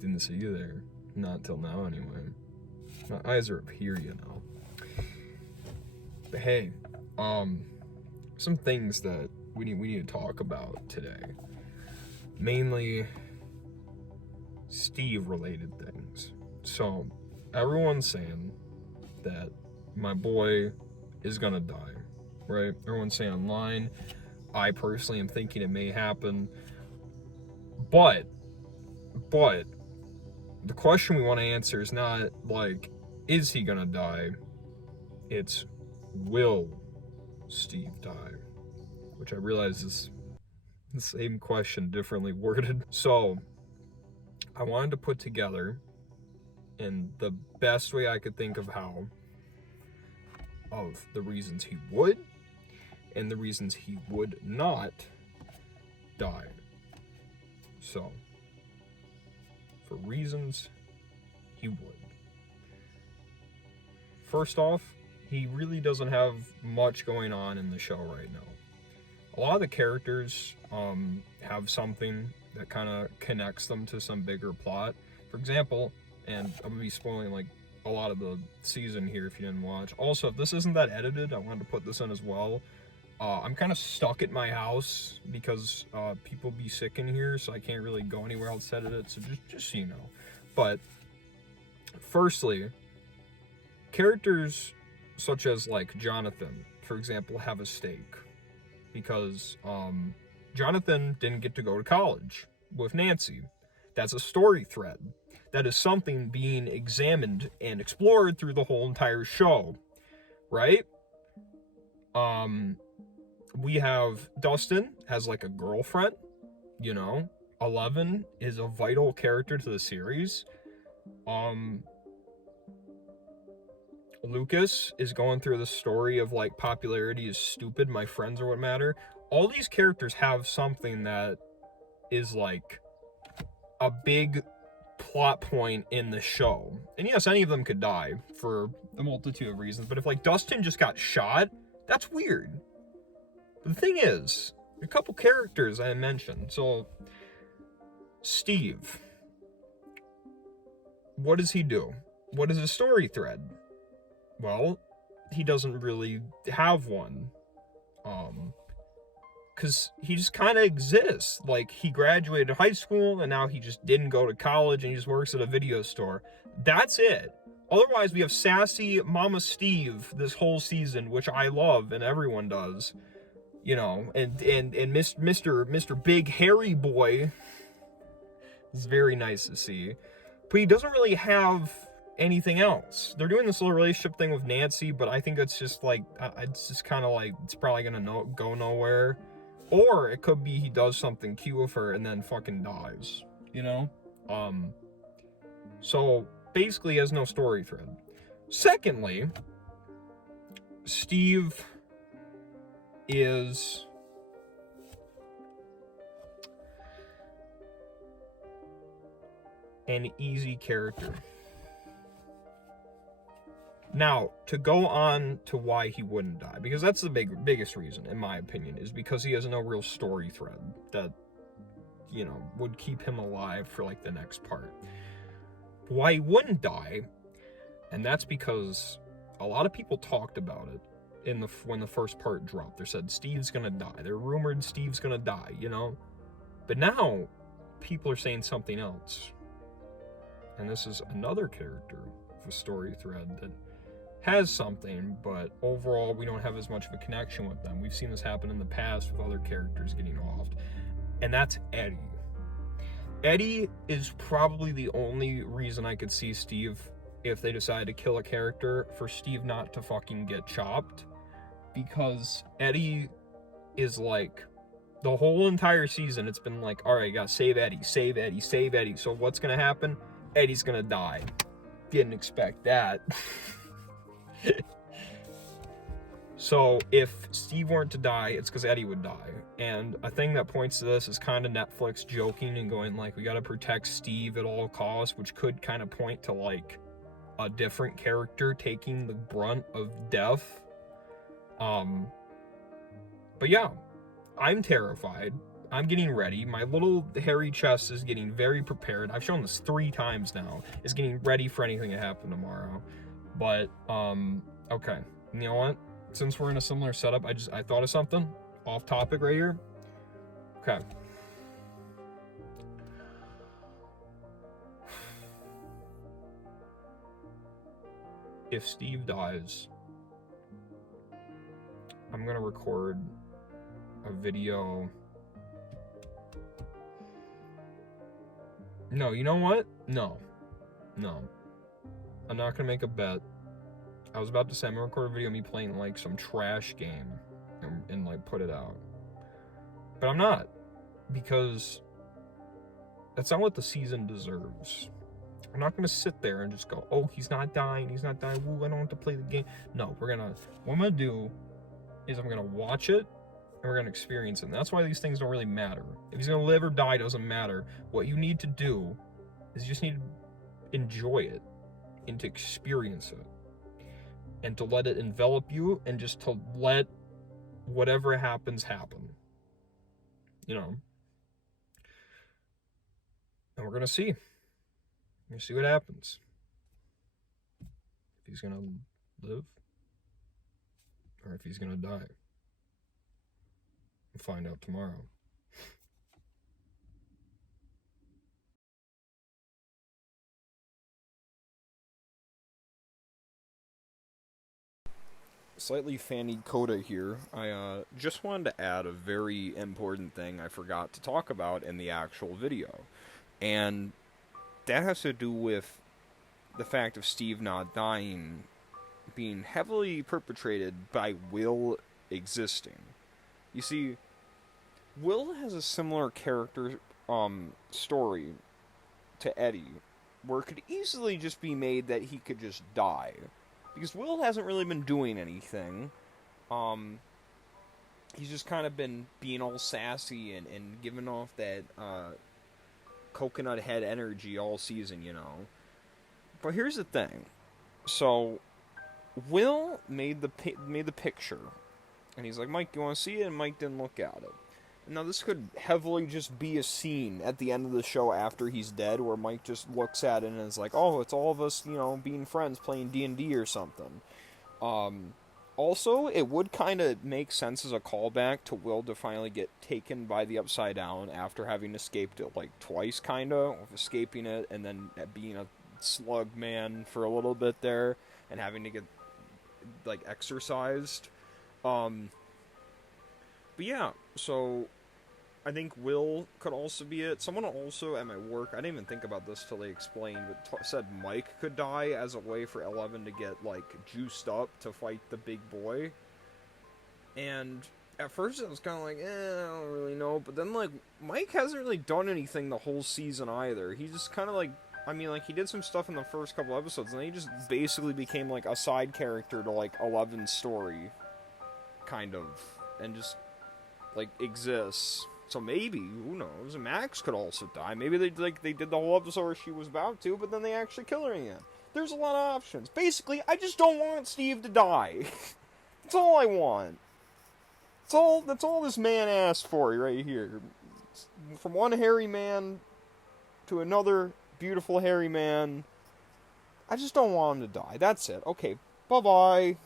Didn't see you there. Not till now, anyway. My eyes are up here, you know. But hey, some things that we need to talk about today. Mainly Steve-related things. So, everyone's saying that my boy is gonna die, right? Everyone's saying online. I personally am thinking it may happen. But the question we want to answer is not like, is he gonna die? It's, will Steve die? Which I realize is the same question differently worded. So I wanted to put together, in the best way I could think of how, of the reasons he would and the reasons he would not die. So, for reasons he would. First off, he really doesn't have much going on in the show right now. A lot of the characters have something that kind of connects them to some bigger plot. For example, and I'm gonna be spoiling like a lot of the season here if you didn't watch. Also, if this isn't that edited, I wanted to put this in as well. I'm kind of stuck at my house because people be sick in here, so I can't really go anywhere else to edit it, so just so you know. But firstly, characters such as like Jonathan, for example, have a stake because Jonathan didn't get to go to college with Nancy. That's a story thread. That is something being examined and explored through the whole entire show, right? We have Dustin has like a girlfriend, you know. 11 is a vital character to the series. Lucas is going through the story of like popularity is stupid, my friends are what matter. All these characters have something that is like a big plot point in the show. And yes, any of them could die for a multitude of reasons, but if like Dustin just got shot, that's weird. But the thing is, a couple characters I mentioned. So, Steve. What does he do? What is his story thread? Well, he doesn't really have one. Because he just kind of exists. Like, he graduated high school, and now he just didn't go to college, and he just works at a video store. That's it. Otherwise, we have sassy Mama Steve this whole season, which I love, and everyone does. You know, and Mr. Big Hairy Boy is very nice to see. But he doesn't really have anything else. They're doing this little relationship thing with Nancy, but I think it's just like, it's just kind of like, it's probably gonna go nowhere. Or it could be he does something cute with her and then fucking dies, you know? So basically he has no story thread. Secondly, Steve is an easy character. Now, to go on to why he wouldn't die, because that's the biggest reason, in my opinion, is because he has no real story thread that, you know, would keep him alive for, like, the next part. Why he wouldn't die, and that's because a lot of people talked about it when the first part dropped. They said, Steve's gonna die. They're rumored Steve's gonna die, you know? But now, people are saying something else. And this is another character with a story thread that has something, but overall we don't have as much of a connection with them. We've seen this happen in the past with other characters getting offed. And that's Eddie. Eddie is probably the only reason I could see Steve, if they decide to kill a character, for Steve not to fucking get chopped. Because Eddie is like, the whole entire season, it's been like, alright, you gotta save Eddie, save Eddie, save Eddie. So what's gonna happen? Eddie's gonna die. Didn't expect that. So if Steve weren't to die, it's because Eddie would die. And a thing that points to this is kind of Netflix joking and going like, we gotta protect Steve at all costs, which could kind of point to like a different character taking the brunt of death. But yeah, I'm terrified I'm getting ready. My little hairy chest is getting very prepared. I've shown this 3 times now. It's getting ready for anything to happen tomorrow. But, okay. You know what? Since we're in a similar setup, I thought of something off topic right here. Okay. If Steve dies, I'm gonna record a video. No, you know what? No. I'm not gonna make a bet. I was about to say I'm gonna record a video of me playing like some trash game and like put it out. But I'm not, because that's not what the season deserves. I'm not gonna sit there and just go, oh, he's not dying, woo, I don't want to play the game. No, what I'm gonna do is I'm gonna watch it and we're gonna experience it. And that's why these things don't really matter. If he's gonna live or die, doesn't matter. What you need to do is you just need to enjoy it and to experience it and to let it envelop you and just to let whatever happens happen. You know? And we're gonna see. We'll see what happens. If he's gonna live or if he's gonna die. We'll find out tomorrow. Slightly fannied coda here. I just wanted to add a very important thing I forgot to talk about in the actual video. And that has to do with the fact of Steve not dying being heavily perpetrated by Will existing. You see, Will has a similar character story to Eddie, where it could easily just be made that he could just die. Because Will hasn't really been doing anything. He's just kind of been being all sassy and giving off that coconut head energy all season, you know. But here's the thing. So, Will made the picture, and he's like, Mike, you want to see it? And Mike didn't look at it. Now, this could heavily just be a scene at the end of the show after he's dead, where Mike just looks at it and is like, oh, it's all of us, you know, being friends playing D&D or something. Also, it would kind of make sense as a callback to Will to finally get taken by the Upside Down after having escaped it, like, twice, kind of, escaping it, and then being a slug man for a little bit there, and having to get, like, exorcised. But yeah, so I think Will could also be it. Someone also at my work, I didn't even think about this till they explained, but said Mike could die as a way for Eleven to get, like, juiced up to fight the big boy. And at first it was kind of like, I don't really know. But then, like, Mike hasn't really done anything the whole season either. He just kind of, like, I mean, like, he did some stuff in the first couple episodes, and then he just basically became, like, a side character to, like, Eleven's story. Kind of. And just, like, exists. So maybe, who knows, Max could also die. Maybe they did the whole episode where she was about to, but then they actually kill her again. There's a lot of options. Basically, I just don't want Steve to die. That's all I want. That's all this man asked for right here. From one hairy man to another beautiful hairy man. I just don't want him to die. That's it. Okay, bye-bye.